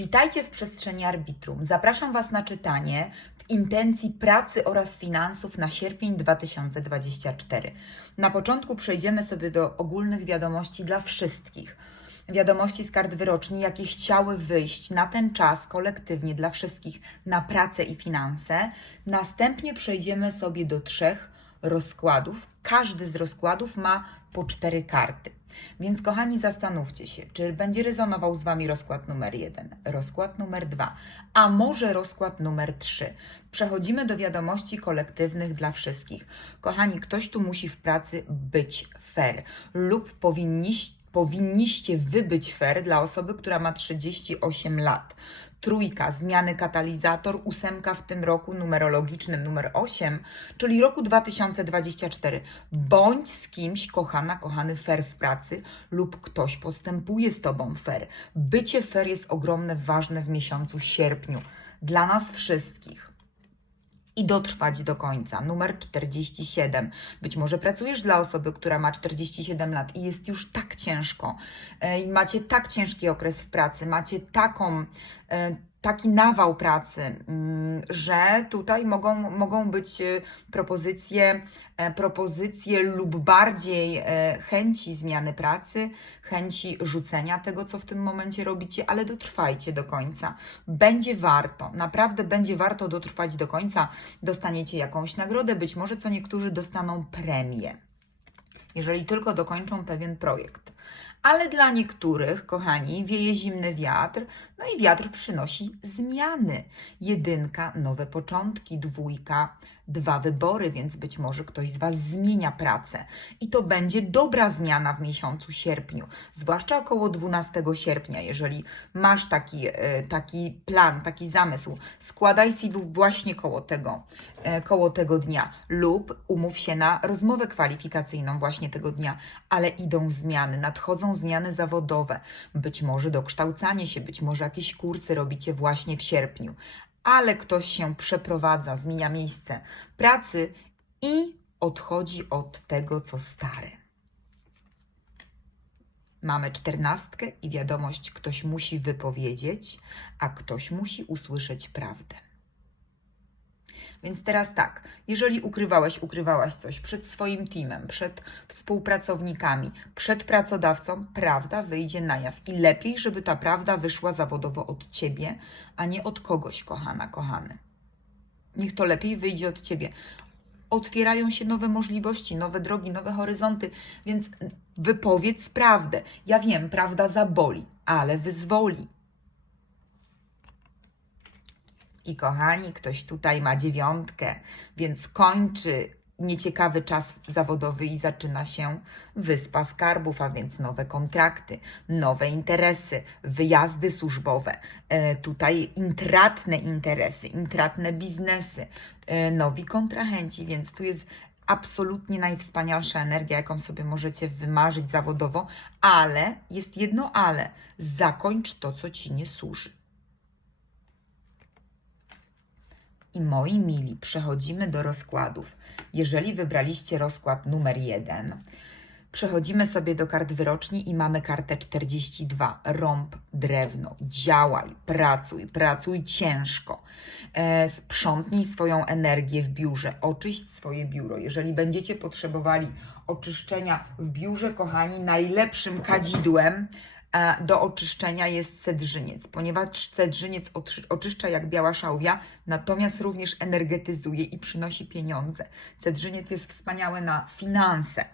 Witajcie w przestrzeni arbitrum. Zapraszam Was na czytanie w intencji pracy oraz finansów na sierpień 2024. Na początku przejdziemy sobie do ogólnych wiadomości dla wszystkich. Wiadomości z kart wyroczni, jakie chciały wyjść na ten czas kolektywnie dla wszystkich na pracę i finanse. Następnie przejdziemy sobie do trzech rozkładów. Każdy z rozkładów ma po cztery karty. Więc kochani, zastanówcie się, czy będzie rezonował z Wami rozkład numer jeden, rozkład numer dwa, a może rozkład numer trzy. Przechodzimy do wiadomości kolektywnych dla wszystkich. Kochani, ktoś tu musi w pracy być fair lub powinniście powinniście wybyć fair dla osoby, która ma 38 lat. Trójka, zmiany katalizator, ósemka w tym roku numerologicznym numer 8, czyli roku 2024. Bądź z kimś, kochana, kochany, fair w pracy lub ktoś postępuje z Tobą fair. Bycie fair jest ogromne, ważne w miesiącu sierpniu. Dla nas wszystkich i dotrwać do końca. Numer 47. Być może pracujesz dla osoby, która ma 47 lat i jest już tak ciężko, macie tak ciężki okres w pracy, macie taką, taki nawał pracy, mm, że tutaj mogą, mogą być e, propozycje, e, propozycje lub bardziej e, chęci zmiany pracy, chęci rzucenia tego, co w tym momencie robicie, ale dotrwajcie do końca. Będzie warto, naprawdę będzie warto dotrwać do końca. Dostaniecie jakąś nagrodę, być może co niektórzy dostaną premię, jeżeli tylko dokończą pewien projekt. Ale dla niektórych, kochani, wieje zimny wiatr, no i wiatr przynosi zmiany. Jedynka, nowe początki, dwójka, dwa wybory, więc być może ktoś z Was zmienia pracę. I to będzie dobra zmiana w miesiącu sierpniu, zwłaszcza około 12 sierpnia, jeżeli masz taki, e, taki plan, taki zamysł, składaj CV właśnie koło tego, e, koło tego dnia lub umów się na rozmowę kwalifikacyjną właśnie tego dnia, ale idą zmiany, nadchodzą zmiany zawodowe, być może dokształcanie się, być może jakieś kursy robicie właśnie w sierpniu, ale ktoś się przeprowadza, zmienia miejsce pracy i odchodzi od tego, co stare. Mamy czternastkę i wiadomość, ktoś musi wypowiedzieć, a ktoś musi usłyszeć prawdę. Więc teraz tak, jeżeli ukrywałeś, ukrywałaś coś przed swoim teamem, przed współpracownikami, przed pracodawcą, prawda wyjdzie na jaw. I lepiej, żeby ta prawda wyszła zawodowo od ciebie, a nie od kogoś, kochana, kochany. Niech to lepiej wyjdzie od ciebie. Otwierają się nowe możliwości, nowe drogi, nowe horyzonty, więc wypowiedz prawdę. Ja wiem, prawda zaboli, ale wyzwoli. I kochani, ktoś tutaj ma dziewiątkę, więc kończy nieciekawy czas zawodowy i zaczyna się wyspa skarbów, a więc nowe kontrakty, nowe interesy, wyjazdy służbowe, e, tutaj intratne interesy, intratne biznesy, e, nowi kontrahenci, więc tu jest absolutnie najwspanialsza energia, jaką sobie możecie wymarzyć zawodowo, ale jest jedno ale, zakończ to, co Ci nie służy. I moi mili, przechodzimy do rozkładów. Jeżeli wybraliście rozkład numer jeden, przechodzimy sobie do kart wyroczni i mamy kartę 42. Rąb drewno, działaj, pracuj, pracuj ciężko. E, sprzątnij swoją energię w biurze, oczyść swoje biuro. Jeżeli będziecie potrzebowali oczyszczenia w biurze, kochani, najlepszym kadzidłem do oczyszczenia jest cedrzyniec, ponieważ cedrzyniec oczy- oczyszcza jak biała szałwia, natomiast również energetyzuje i przynosi pieniądze. Cedrzyniec jest wspaniały na finanse.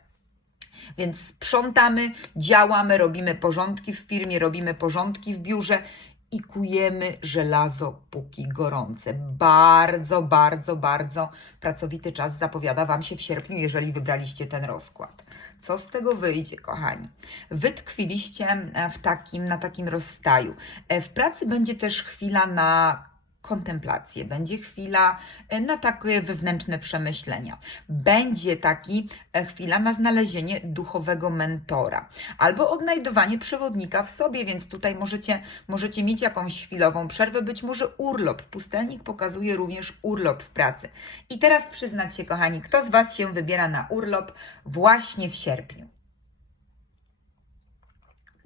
Więc sprzątamy, działamy, robimy porządki w firmie, robimy porządki w biurze i kujemy żelazo póki gorące. Bardzo, bardzo, bardzo pracowity czas zapowiada Wam się w sierpniu, jeżeli wybraliście ten rozkład. Co z tego wyjdzie, kochani? Wy tkwiliście e, w takim, na takim rozstaju. E, W pracy będzie też chwila na kontemplację, będzie chwila e, na takie wewnętrzne przemyślenia. Będzie taki e, chwila na znalezienie duchowego mentora albo odnajdowanie przewodnika w sobie, więc tutaj możecie, możecie mieć jakąś chwilową przerwę, być może urlop. Pustelnik pokazuje również urlop w pracy. I teraz przyznać się, kochani, kto z Was się wybiera na urlop właśnie w sierpniu?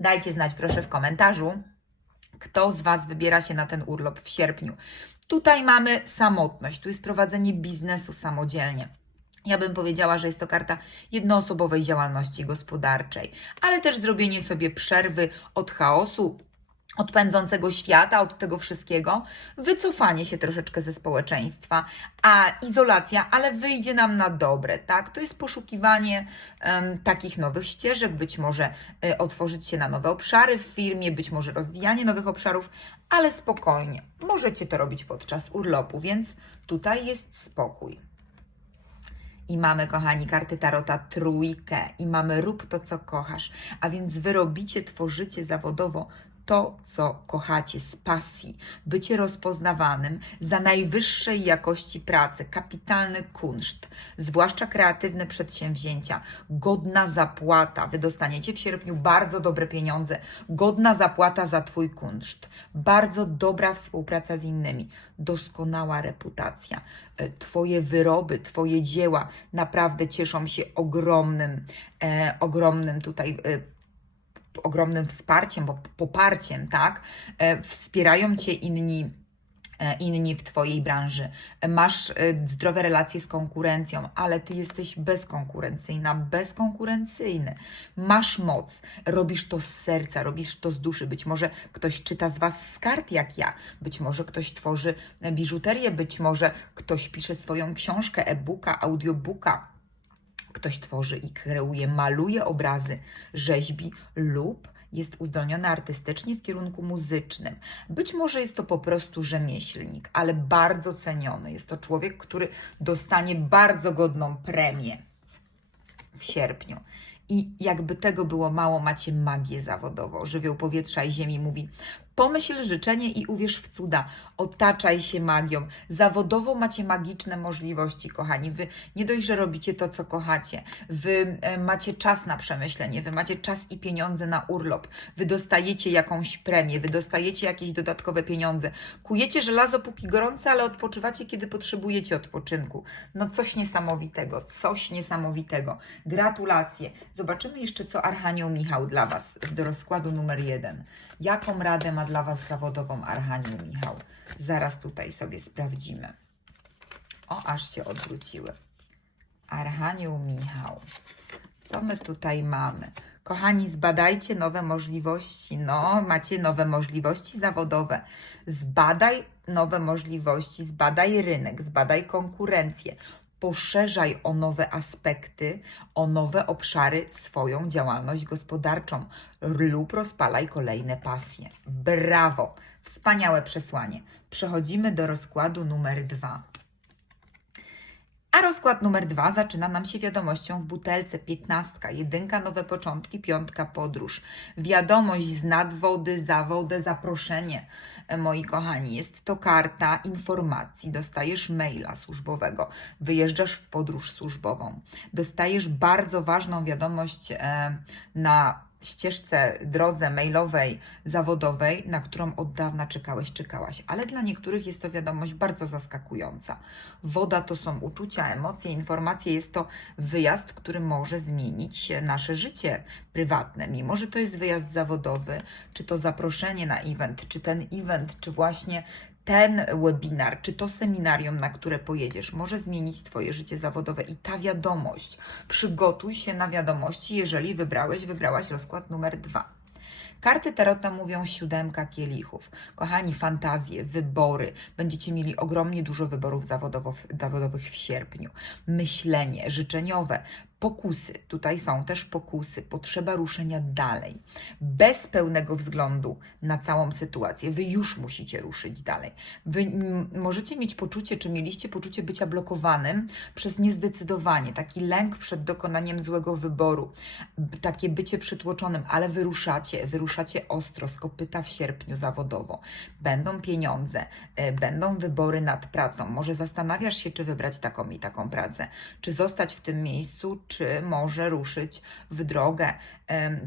Dajcie znać proszę w komentarzu. Kto z Was wybiera się na ten urlop w sierpniu? Tutaj mamy samotność, tu jest prowadzenie biznesu samodzielnie. Ja bym powiedziała, że jest to karta jednoosobowej działalności gospodarczej, ale też zrobienie sobie przerwy od chaosu, od pędzącego świata, od tego wszystkiego, wycofanie się troszeczkę ze społeczeństwa, a izolacja, ale wyjdzie nam na dobre, tak? To jest poszukiwanie em, takich nowych ścieżek, być może y, otworzyć się na nowe obszary w firmie, być może rozwijanie nowych obszarów, ale spokojnie. Możecie to robić podczas urlopu, więc tutaj jest spokój. I mamy, kochani, karty Tarota trójkę i mamy rób to, co kochasz. A więc wy robicie, tworzycie zawodowo to, co kochacie z pasji. Bycie rozpoznawanym za najwyższej jakości pracy, kapitalny kunszt, zwłaszcza kreatywne przedsięwzięcia, godna zapłata. Wy dostaniecie w sierpniu bardzo dobre pieniądze, godna zapłata za Twój kunszt, bardzo dobra współpraca z innymi, doskonała reputacja. E, Twoje wyroby, Twoje dzieła naprawdę cieszą się ogromnym, e, ogromnym tutaj e, ogromnym wsparciem, bo poparciem, tak? E, Wspierają Cię inni e, inni w Twojej branży. Masz e, zdrowe relacje z konkurencją, ale Ty jesteś bezkonkurencyjna, bezkonkurencyjny. Masz moc, robisz to z serca, robisz to z duszy. Być może ktoś czyta z Was z kart jak ja, być może ktoś tworzy biżuterię, być może ktoś pisze swoją książkę, e-booka, audiobooka. Ktoś tworzy i kreuje, maluje obrazy, rzeźbi lub jest uzdolniony artystycznie w kierunku muzycznym. Być może jest to po prostu rzemieślnik, ale bardzo ceniony. Jest to człowiek, który dostanie bardzo godną premię w sierpniu. I jakby tego było mało, macie magię zawodową. Żywioł powietrza i ziemi mówi: pomyśl życzenie i uwierz w cuda. Otaczaj się magią. Zawodowo macie magiczne możliwości, kochani. Wy nie dość, że robicie to, co kochacie. Wy e, macie czas na przemyślenie, wy macie czas i pieniądze na urlop. Wy dostajecie jakąś premię, wy dostajecie jakieś dodatkowe pieniądze. Kujecie żelazo póki gorące, ale odpoczywacie, kiedy potrzebujecie odpoczynku. No coś niesamowitego, coś niesamowitego. Gratulacje. Zobaczymy jeszcze, co Archanioł Michał dla Was do rozkładu numer jeden. Jaką radę ma dla Was zawodową Archanioł Michał? Zaraz tutaj sobie sprawdzimy. O, aż się odwróciły. Archanioł Michał. Co my tutaj mamy? Kochani, zbadajcie nowe możliwości. No, macie nowe możliwości zawodowe. Zbadaj nowe możliwości, zbadaj rynek, zbadaj konkurencję. Poszerzaj o nowe aspekty, o nowe obszary swoją działalność gospodarczą lub rozpalaj kolejne pasje. Brawo! Wspaniałe przesłanie. Przechodzimy do rozkładu numer dwa. A rozkład numer dwa zaczyna nam się wiadomością w butelce. Piętnastka, jedynka, nowe początki, piątka, podróż. Wiadomość z nadwody, za wodę, zaproszenie, e, moi kochani. Jest to karta informacji. Dostajesz maila służbowego, wyjeżdżasz w podróż służbową. Dostajesz bardzo ważną wiadomość e, na ścieżce, drodze mailowej, zawodowej, na którą od dawna czekałeś, czekałaś. Ale dla niektórych jest to wiadomość bardzo zaskakująca. Woda to są uczucia, emocje, informacje. Jest to wyjazd, który może zmienić nasze życie prywatne. Mimo, że to jest wyjazd zawodowy, czy to zaproszenie na event, czy ten event, czy właśnie ten webinar, czy to seminarium, na które pojedziesz, może zmienić Twoje życie zawodowe i ta wiadomość. Przygotuj się na wiadomości, jeżeli wybrałeś, wybrałaś rozkład numer dwa. Karty Tarota mówią siódemka kielichów. Kochani, fantazje, wybory. Będziecie mieli ogromnie dużo wyborów zawodowych w sierpniu. Myślenie życzeniowe, pokusy. Tutaj są też pokusy, potrzeba ruszenia dalej. Bez pełnego względu na całą sytuację. Wy już musicie ruszyć dalej. Wy możecie mieć poczucie, czy mieliście poczucie bycia blokowanym przez niezdecydowanie, taki lęk przed dokonaniem złego wyboru, takie bycie przytłoczonym, ale wyruszacie, wyruszacie ostro z kopyta w sierpniu zawodowo. Będą pieniądze, e, będą wybory nad pracą. Może zastanawiasz się, czy wybrać taką i taką pracę, czy zostać w tym miejscu, czy może ruszyć w drogę.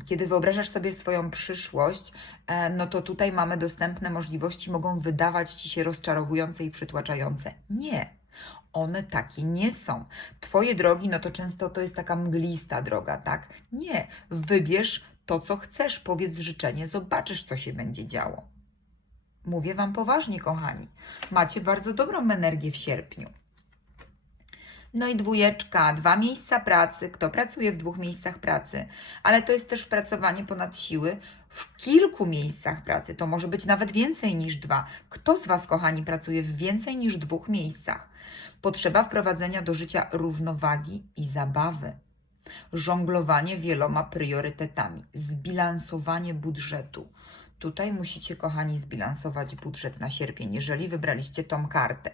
Kiedy wyobrażasz sobie swoją przyszłość, e, no to tutaj mamy dostępne możliwości, mogą wydawać ci się rozczarowujące i przytłaczające. Nie. One takie nie są. Twoje drogi, no to często to jest taka mglista droga, tak? Nie. Wybierz to, co chcesz, powiedz życzenie, zobaczysz, co się będzie działo. Mówię Wam poważnie, kochani. Macie bardzo dobrą energię w sierpniu. No i dwójeczka, dwa miejsca pracy. Kto pracuje w dwóch miejscach pracy? Ale to jest też pracowanie ponad siły w kilku miejscach pracy. To może być nawet więcej niż dwa. Kto z Was, kochani, pracuje w więcej niż dwóch miejscach? Potrzeba wprowadzenia do życia równowagi i zabawy. Żonglowanie wieloma priorytetami, zbilansowanie budżetu. Tutaj musicie, kochani, zbilansować budżet na sierpień, jeżeli wybraliście tą kartę.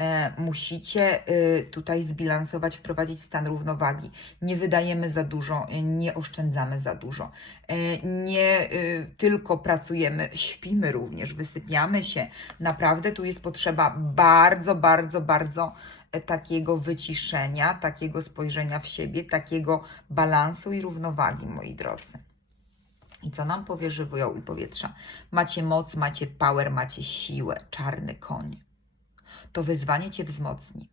E, musicie y, tutaj zbilansować, wprowadzić stan równowagi. Nie wydajemy za dużo, nie oszczędzamy za dużo. E, nie y, tylko pracujemy, śpimy również, wysypiamy się. Naprawdę tu jest potrzeba bardzo, bardzo, bardzo e, takiego wyciszenia, takiego spojrzenia w siebie, takiego balansu i równowagi, moi drodzy. I co nam powie żywioł i powietrza? Macie moc, macie power, macie siłę, czarny koń. To wyzwanie Cię wzmocni.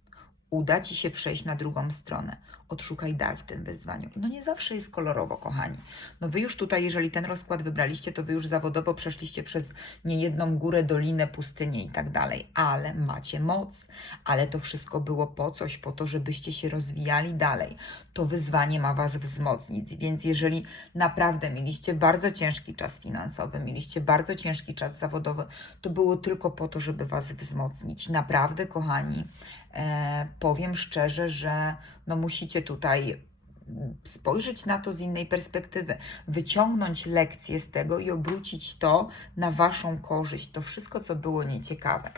Uda Ci się przejść na drugą stronę. Odszukaj dar w tym wyzwaniu. No nie zawsze jest kolorowo, kochani. No Wy już tutaj, jeżeli ten rozkład wybraliście, to Wy już zawodowo przeszliście przez niejedną górę, dolinę, pustynię i tak dalej. Ale macie moc. Ale to wszystko było po coś, po to, żebyście się rozwijali dalej. To wyzwanie ma Was wzmocnić. Więc jeżeli naprawdę mieliście bardzo ciężki czas finansowy, mieliście bardzo ciężki czas zawodowy, to było tylko po to, żeby Was wzmocnić. Naprawdę, kochani, powiem szczerze, że no musicie tutaj spojrzeć na to z innej perspektywy, wyciągnąć lekcje z tego i obrócić to na Waszą korzyść, to wszystko, co było nieciekawe.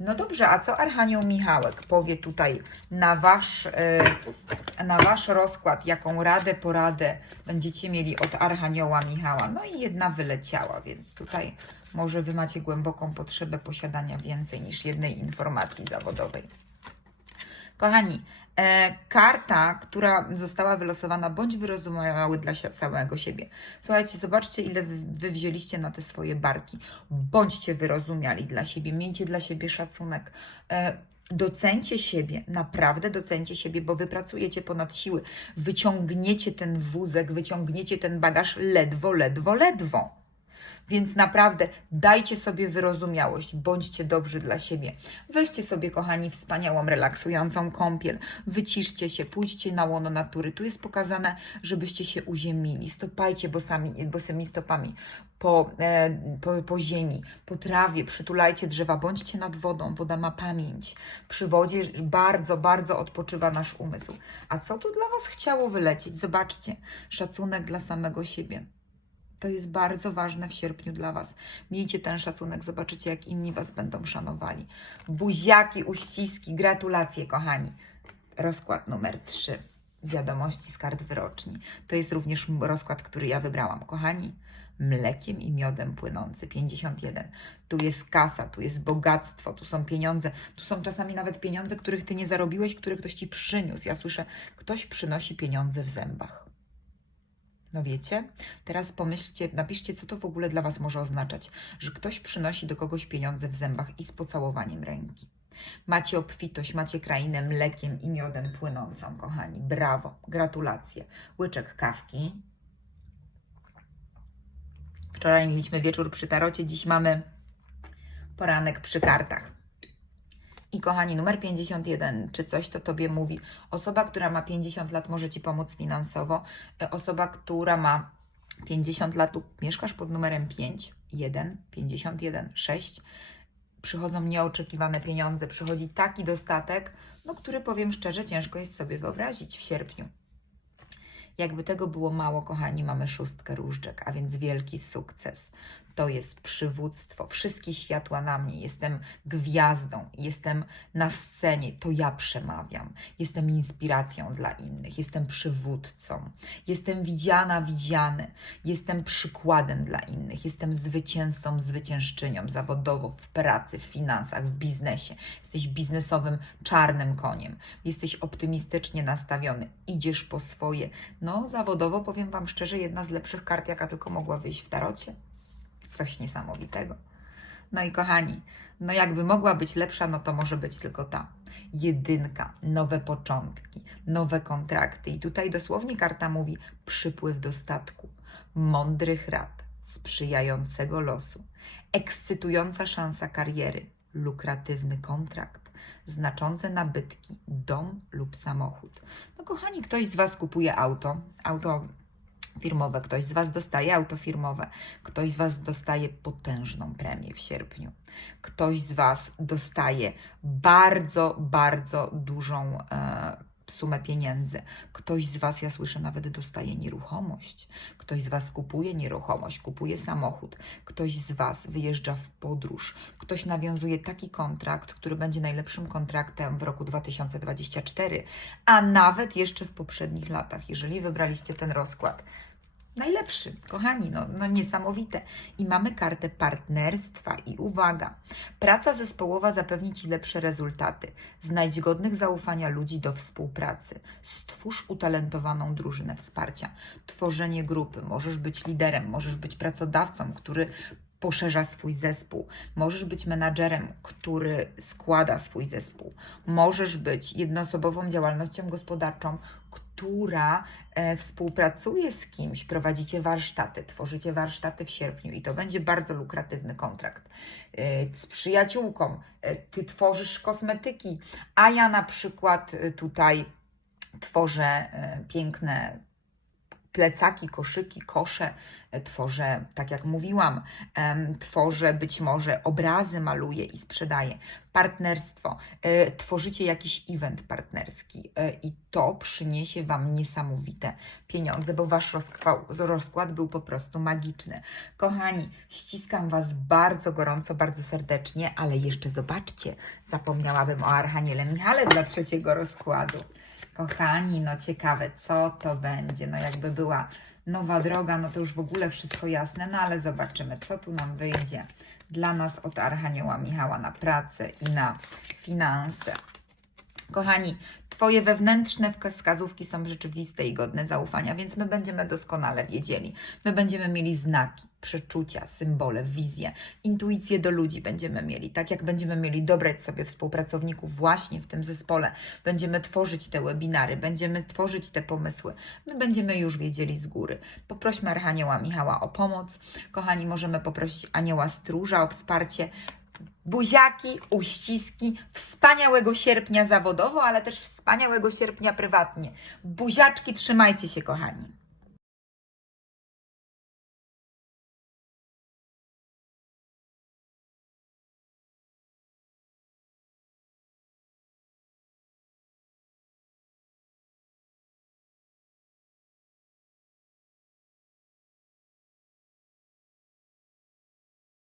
No dobrze, a co Archanioł Michałek powie tutaj na wasz, e, na wasz rozkład, jaką radę, poradę będziecie mieli od Archanioła Michała? No i jedna wyleciała, więc tutaj może Wy macie głęboką potrzebę posiadania więcej niż jednej informacji zawodowej. Kochani, e, karta, która została wylosowana, bądź wyrozumiały dla siebie. Słuchajcie, zobaczcie, ile wy, wy wzięliście na te swoje barki. Bądźcie wyrozumiali dla siebie, miejcie dla siebie szacunek. E, Docencie siebie, naprawdę docencie siebie, bo wy pracujecie ponad siły. Wyciągniecie ten wózek, wyciągniecie ten bagaż ledwo, ledwo, ledwo. Więc naprawdę dajcie sobie wyrozumiałość, bądźcie dobrzy dla siebie. Weźcie sobie, kochani, wspaniałą, relaksującą kąpiel, wyciszcie się, pójdźcie na łono natury. Tu jest pokazane, żebyście się uziemili. Stopajcie bosami, bosymi stopami po, e, po, po ziemi, po trawie, przytulajcie drzewa, bądźcie nad wodą. Woda ma pamięć. Przy wodzie bardzo, bardzo odpoczywa nasz umysł. A co tu dla Was chciało wylecieć? Zobaczcie, szacunek dla samego siebie. To jest bardzo ważne w sierpniu dla Was. Miejcie ten szacunek, zobaczycie, jak inni Was będą szanowali. Buziaki, uściski, gratulacje, kochani. Rozkład numer 3. Wiadomości z kart wyroczni. To jest również rozkład, który ja wybrałam, kochani. Mlekiem i miodem płynący 51. Tu jest kasa, tu jest bogactwo, tu są pieniądze, tu są czasami nawet pieniądze, których ty nie zarobiłeś, które ktoś ci przyniósł. Ja słyszę, ktoś przynosi pieniądze w zębach. No wiecie, teraz pomyślcie, napiszcie, co to w ogóle dla Was może oznaczać, że ktoś przynosi do kogoś pieniądze w zębach i z pocałowaniem ręki. Macie obfitość, macie krainę mlekiem i miodem płynącą, kochani. Brawo, gratulacje. Łyczek kawki. Wczoraj mieliśmy wieczór przy tarocie, dziś mamy poranek przy kartach. I kochani, numer 51, czy coś to Tobie mówi? Osoba, która ma 50 lat może Ci pomóc finansowo. E, Osoba, która ma 50 lat lub mieszkasz pod numerem 5, 1, 51, 6. Przychodzą nieoczekiwane pieniądze, przychodzi taki dostatek, no który powiem szczerze, ciężko jest sobie wyobrazić w sierpniu. Jakby tego było mało, kochani, mamy szóstkę różdżek, a więc wielki sukces. To jest przywództwo, wszystkie światła na mnie. Jestem gwiazdą, jestem na scenie, to ja przemawiam. Jestem inspiracją dla innych, jestem przywódcą, jestem widziana, widziany, jestem przykładem dla innych, jestem zwycięzcą, zwyciężczynią zawodowo, w pracy, w finansach, w biznesie. Jesteś biznesowym czarnym koniem, jesteś optymistycznie nastawiony, idziesz po swoje. No, zawodowo powiem Wam szczerze, jedna z lepszych kart, jaka tylko mogła wyjść w tarocie. Coś niesamowitego. No i kochani, no jakby mogła być lepsza, no to może być tylko ta. Jedynka, nowe początki, nowe kontrakty. I tutaj dosłownie karta mówi przypływ dostatku, mądrych rad, sprzyjającego losu, ekscytująca szansa kariery, lukratywny kontrakt, znaczące nabytki, dom lub samochód. No kochani, ktoś z Was kupuje auto, auto firmowe, ktoś z Was dostaje auto firmowe, ktoś z Was dostaje potężną premię w sierpniu, ktoś z Was dostaje bardzo, bardzo dużą e, sumę pieniędzy, ktoś z Was, ja słyszę, nawet dostaje nieruchomość, ktoś z Was kupuje nieruchomość, kupuje samochód, ktoś z Was wyjeżdża w podróż, ktoś nawiązuje taki kontrakt, który będzie najlepszym kontraktem w roku 2024, a nawet jeszcze w poprzednich latach, jeżeli wybraliście ten rozkład najlepszy, kochani, no, no niesamowite. I mamy kartę partnerstwa i uwaga, praca zespołowa zapewni Ci lepsze rezultaty. Znajdź godnych zaufania ludzi do współpracy. Stwórz utalentowaną drużynę wsparcia. Tworzenie grupy. Możesz być liderem, możesz być pracodawcą, który poszerza swój zespół. Możesz być menadżerem, który składa swój zespół. Możesz być jednoosobową działalnością gospodarczą, która e, współpracuje z kimś, prowadzicie warsztaty, tworzycie warsztaty w sierpniu i to będzie bardzo lukratywny kontrakt. E, z przyjaciółką, e, ty tworzysz kosmetyki, a ja na przykład e, tutaj tworzę e, piękne plecaki, koszyki, kosze, e, tworzę, tak jak mówiłam, tworzę być może obrazy, maluję i sprzedaję. Partnerstwo, e, tworzycie jakiś event partnerski e, i to przyniesie Wam niesamowite pieniądze, bo Wasz rozkład był po prostu magiczny. Kochani, ściskam Was bardzo gorąco, bardzo serdecznie, ale jeszcze zobaczcie, zapomniałabym o Archaniele Michale dla trzeciego rozkładu. Kochani, no ciekawe, co to będzie. No jakby była nowa droga, no to już w ogóle wszystko jasne, no ale zobaczymy, co tu nam wyjdzie dla nas od Archanioła Michała na pracę i na finanse. Kochani, Twoje wewnętrzne wskazówki są rzeczywiste i godne zaufania, więc my będziemy doskonale wiedzieli. My będziemy mieli znaki, przeczucia, symbole, wizje, intuicję do ludzi będziemy mieli. Tak jak będziemy mieli dobrać sobie współpracowników właśnie w tym zespole, będziemy tworzyć te webinary, będziemy tworzyć te pomysły. My będziemy już wiedzieli z góry. Poprośmy Archanioła Michała o pomoc. Kochani, możemy poprosić Anioła Stróża o wsparcie. Buziaki, uściski, wspaniałego sierpnia zawodowo, ale też wspaniałego sierpnia prywatnie. Buziaczki, trzymajcie się, kochani.